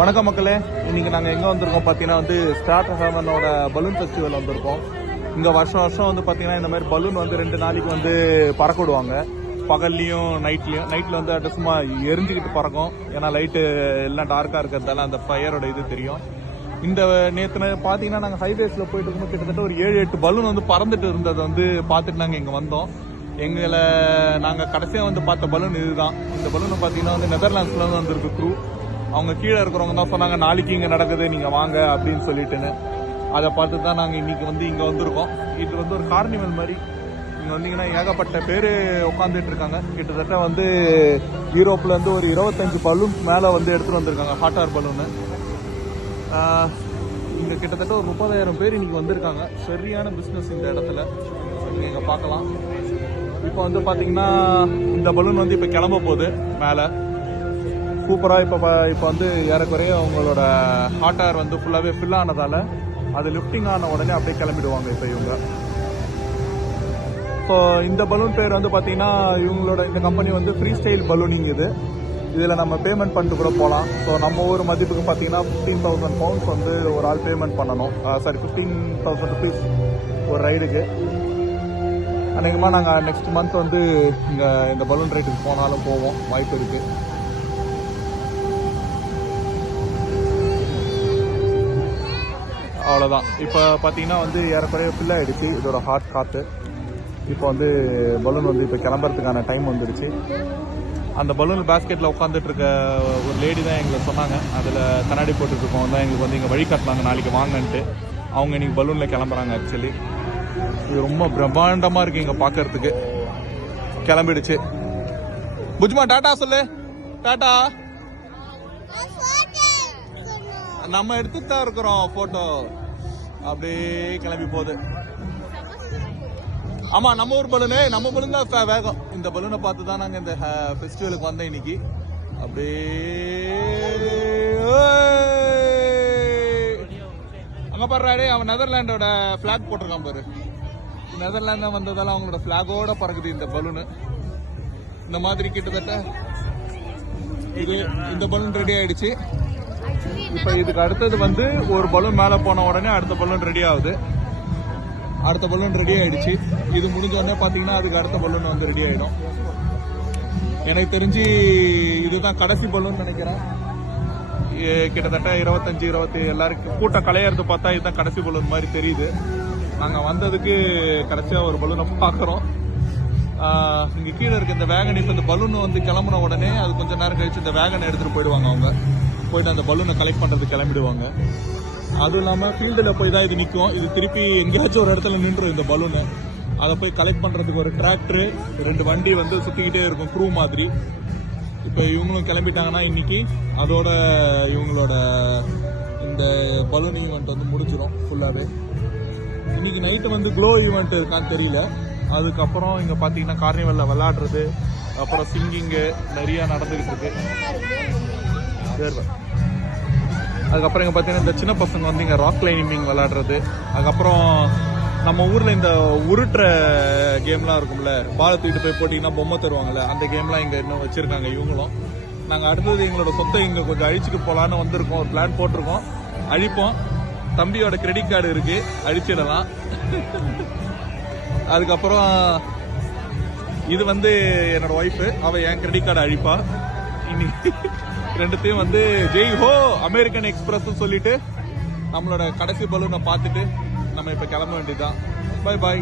வணக்கம் மக்களே, இன்னைக்கு நாங்கள் எங்கே வந்திருக்கோம் பார்த்தீங்கன்னா ஸ்டார்ட் ஹெவனோட பலூன் ஃபெஸ்டிவல் வந்திருக்கோம். இங்கே வருஷம் இந்த பார்த்தீங்கன்னா இந்த மாதிரி பலூன் 2 நாளைக்கு பறக்க விடுவாங்க. பகல்லையும் நைட்டில் அது சும்மா எரிஞ்சுக்கிட்டு பறக்கும். ஏன்னா லைட்டு எல்லாம் டார்க்காக இருக்கிறதால அந்த ஃபயரோட இது தெரியும். இந்த நேற்று பார்த்தீங்கன்னா நாங்கள் ஹைவேஸில் போயிட்டு இருக்கும்போது கிட்டத்தட்ட ஒரு 7-8 பலூன் பறந்துட்டு இருந்ததை பார்த்துட்டு நாங்கள் இங்கே வந்தோம். நாங்கள் கடைசியாக பார்த்த பலூன் இதுதான். இந்த பலூன் பார்த்தீங்கன்னா நெதர்லாண்ட்ஸ்ல வந்திருக்கு க்ரூ. அவங்க கீழே இருக்கிறவங்க தான் சொன்னாங்க நாளைக்கு இங்கே நடக்குது, நீங்கள் வாங்க அப்படின்னு சொல்லிட்டுன்னு. அதை பார்த்து தான் நாங்கள் இன்னைக்கு இங்கே வந்திருக்கோம். இது ஒரு கார்னிவல் மாதிரி. இங்கே வந்தீங்கன்னா ஏகப்பட்ட பேர் உட்காந்துட்டு இருக்காங்க. கிட்டத்தட்ட யூரோப்ல ஒரு 25 பலூன் மேலே எடுத்துட்டு வந்திருக்காங்க, ஹாட் ஏர் பலூனு. இங்கே கிட்டத்தட்ட ஒரு 30,000 பேர் இன்னைக்கு வந்திருக்காங்க. சரியான பிஸ்னஸ் இந்த இடத்துல நீங்கள் இங்கே பார்க்கலாம். இப்போ பார்த்தீங்கன்னா இந்த பலூன் இப்போ கிளம்ப போகுது மேலே. சூப்பராக இப்போ ஏறக்குறைய அவங்களோட ஹாட் ஏர் ஃபுல்லாகவே ஃபில் ஆனதால அது லிஃப்டிங் ஆன உடனே அப்படியே கிளம்பிடுவாங்க இப்போ இவங்க. ஸோ இந்த பலூன் பேர் பார்த்தீங்கன்னா இவங்களோட இந்த கம்பெனி ஃப்ரீ ஸ்டைல் பலூனிங். இதில் நம்ம பேமெண்ட் பண்ணிட்டு கூட போகலாம். ஸோ நம்ம ஊர் மதிப்புக்கு பார்த்தீங்கன்னா 15,000 பவுண்ட்ஸ் ஒரு ஆள் பேமெண்ட் பண்ணணும். 15,000 ருபீஸ் ஒரு ரைடுக்கு. அநேகமாக நாங்கள் நெக்ஸ்ட் மந்த் இங்கே இந்த பலூன் ரைடுக்கு போனாலும் போவோம், வாய்ப்பு இருக்குது. அவ்வளோதான். இப்போ பார்த்தீங்கன்னா ஏறக்குறைய ஃபில் ஆகிடுச்சு. இதோட ஹாட் காற்று. இப்போ பலூன் இப்போ கிளம்புறதுக்கான டைம் வந்துடுச்சு. அந்த பலூன் பேஸ்கெட்டில் உட்காந்துட்டு இருக்க ஒரு லேடி தான் எங்களை சொன்னாங்க. அதில் கண்ணாடி போட்டுருக்கோம் தான் எங்களுக்கு இங்கே வழி காட்டினாங்க நாளைக்கு வாங்கன்ட்டு. அவங்க இன்னைக்கு பலூனில் கிளம்புறாங்க. ஆக்சுவலி இது ரொம்ப பிரம்மாண்டமாக இருக்குது இங்கே பார்க்கறதுக்கு. கிளம்பிடுச்சு. புஜ்மா டாட்டா சொல்லு. டாட்டா. நம்ம எடுத்துட்டு தான் இருக்கிறோம் போட்டோ. அப்படியே கிளம்பி போகுது. ஆமா, நம்ம ஊர் பலூனு, நம்ம பலூன் தான் வேகம். இந்த பலூனை பார்த்து தான் நாங்க இந்த ஃபெஸ்டிவலுக்கு வந்தோம் இன்னைக்கு. அப்படியே அங்க பாரு, அவன் நெதர்லாண்டோட பிளாக் போட்டிருக்கான் பாரு. நெதர்லாந்து வந்ததால அவங்களோட பிளாகோட பறக்குது இந்த பலூனு. இந்த மாதிரி கிட்டத்தட்ட இந்த பலூன் ரெடி ஆயிடுச்சு. இப்ப இதுக்கு அடுத்தது ஒரு பலூன் மேல போன உடனே அடுத்த பலூன் ரெடி ஆகுது. அடுத்த பலூன் ரெடி ஆயிடுச்சு. இது முடிஞ்ச உடனே பாத்தீங்கன்னா அதுக்கு அடுத்த பலூன் ரெடி ஆயிடும். எனக்கு தெரிஞ்சு இதுதான் கடைசி பலூன் நினைக்கிறேன். கிட்டத்தட்ட 25-27 எல்லாருக்கும் கூட்டம் கலையறது பார்த்தா இதுதான் கடைசி பலூன் மாதிரி தெரியுது. நாங்க வந்ததுக்கு கடைசியா ஒரு பலூனை பாக்குறோம். இங்க கீழே இருக்க இந்த வேகன் இப்ப இந்த பலூன் கிளம்புன உடனே அது கொஞ்ச நேரம் கழிச்சு இந்த வேகனை எடுத்துட்டு போயிடுவாங்க. அவங்க போயிட்டு அந்த பலூனை கலெக்ட் பண்றது கிளம்பிடுவாங்க. அதுவும் இல்லாம ஃபீல்டுல போய் தான் இது நிற்கும். இது திருப்பி எங்கேயாச்சும் ஒரு இடத்துல நின்றும் இந்த பலூனு. அதை போய் கலெக்ட் பண்றதுக்கு ஒரு டிராக்டர் 2 வண்டி சுத்திக்கிட்டே இருக்கும், க்ரூ மாதிரி. இப்ப இவங்களும் கிளம்பிட்டாங்கன்னா இன்னைக்கு அதோட இவங்களோட இந்த பலூன் ஈவெண்ட் முடிஞ்சிடும் ஃபுல்லாவே. இன்னைக்கு நைட்டு க்ளோ ஈவெண்ட் இருக்கான்னு தெரியல. அதுக்கப்புறம் இங்க பாத்தீங்கன்னா கார்னிவல்ல விளையாடுறது, அப்புறம் சிங்கிங்கு நிறைய நடந்துகிட்டு இருக்கு. அதுக்கப்புறம் இங்க பாத்தீங்கன்னா இந்த சின்ன பசங்க இங்க ராக் கிளைம்பிங் விளையாடுறது. அதுக்கப்புறம் நம்ம ஊர்ல இந்த உருட்டுற கேம்லாம் இருக்கும்ல, பாலை தூக்கிட்டு போய் போட்டீங்கன்னா பொம்மை தருவாங்கல்ல, அந்த கேம்லாம் இங்க இன்னும் வச்சிருக்காங்க இவங்களும். நாங்க அடுத்தது எங்களோட சொத்தை இங்க கொஞ்சம் அழிச்சுட்டு போலான்னு வந்திருக்கோம். ஒரு பிளான் போட்டிருக்கோம், அழிப்போம். தம்பியோட கிரெடிட் கார்டு இருக்கு, அழிச்சிடலாம். அதுக்கப்புறம் இது என்னோட ஒய்ஃபு, அவ என் கிரெடிட் கார்டு அழிப்பா. இன்னைக்கு ரெண்டுத்தையும் ஜெய் ஹோ அமெரிக்கன் எக்ஸ்பிரஸ் சொல்லிட்டு நம்மளோட கடைசி பலூனை பார்த்துட்டு நம்ம இப்ப கிளம்ப வேண்டியதுதான். Bye bye.